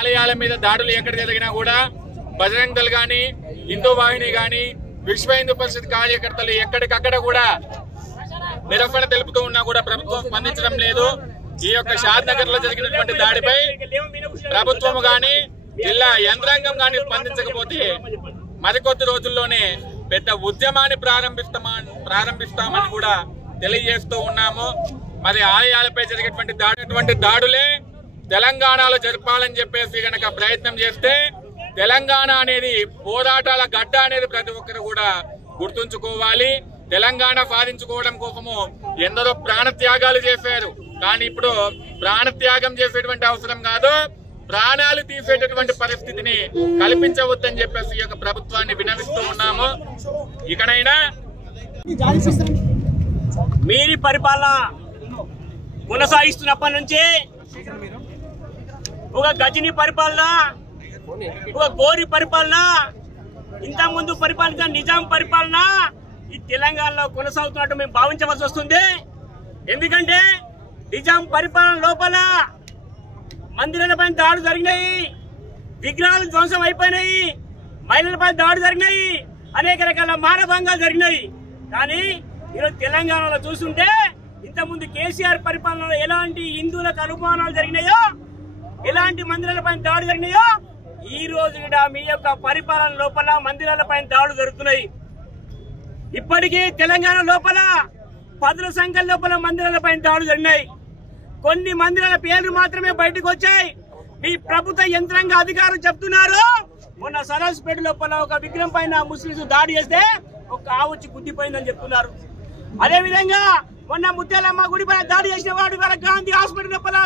ఆలయాల మీద దాడులు ఎక్కడ జరిగినా కూడా బజరంగ్ దళ్ గాని, హిందూ వాహిని గాని, విశ్వ హిందూ పరిషత్ కార్యకర్తలు ఎక్కడికక్కడ కూడా నిరసన తెలుపుతూ ఉన్నా కూడా ప్రభుత్వం స్పందించడం లేదు. ఈ యొక్క షాద్ నగర్ లో జరిగినటువంటి దాడిపై ప్రభుత్వం గాని, జిల్లా యంత్రాంగం గాని స్పందించకపోతే మరికొద్ది రోజుల్లోనే పెద్ద ఉద్యమాన్ని ప్రారంభిస్తామని కూడా తెలియజేస్తూ ఉన్నాము. మరి ఆలయాలపై జరిగేటువంటి దాడులే తెలంగాణలో జరపాలని చెప్పేసి గనక ప్రయత్నం చేస్తే తెలంగాణ అనేది పోరాటాల గడ్డ అనేది ప్రతి ఒక్కరు కూడా గుర్తుంచుకోవాలి. తెలంగాణ సాధించుకోవడం కోసము ఎందరో ప్రాణత్యాగాలు చేశారు. కానీ ఇప్పుడు ప్రాణత్యాగం చేసేటువంటి అవసరం కాదు, ప్రాణాలు తీసేటటువంటి పరిస్థితిని కల్పించవద్దని చెప్పేసి ఈ యొక్క ప్రభుత్వాన్ని విన్నవిస్తూ ఉన్నాము. ఇకనైనా మీరి పరిపాలన కొనసాగిస్తున్నప్పటి నుంచి ఒక గజని పరిపాలన, ఒక గోరి పరిపాలన, ఇంత ముందు పరిపాలించిన నిజాం పరిపాలన ఈ తెలంగాణలో కొనసాగుతున్నట్టు మేము భావించవలసి వస్తుంది. ఎందుకంటే నిజాం పరిపాలన లోపల మందిరాలపై దాడులు జరిగినాయి, విగ్రహాలు ధ్వంసం అయిపోయినాయి, మహిళలపై దాడులు జరిగినాయి, అనేక రకాల మానభంగాలు జరిగినాయి. కానీ ఈరోజు తెలంగాణలో చూస్తుంటే ఇంతకుముందు కేసీఆర్ పరిపాలనలో ఎలాంటి హిందువులకు అనుమానాలు జరిగినాయో, ఎలాంటి మందిరాలపై దాడులు జరిగినాయో ఈ రోజు కూడా మీ యొక్క పరిపాలన లోపల మందిరాలపై దాడులు జరుగుతున్నాయి. ఇప్పటికీ తెలంగాణ లోపల 10 సంఖ్యల లోపల మందిరాలపై దాడులు జరిగినాయి. కొన్ని మందిరాల పేర్లు మాత్రమే బయటకు వచ్చాయి. మీ ప్రభుత్వ యంత్రాంగ అధికారులు చెప్తున్నారు మొన్న సరస్పేట లోపల ఒక విగ్రహం పైన ముస్లింస్ దాడి చేస్తే ఒక ఆవుచ్చి గుద్దిపోయిందని చెప్తున్నారు. అదే విధంగా మొన్న ముత్యాలమ్మ గుడి పైన దాడి చేసిన వాడు ఇవాళ గాంధీ హాస్పిటల్ లోపల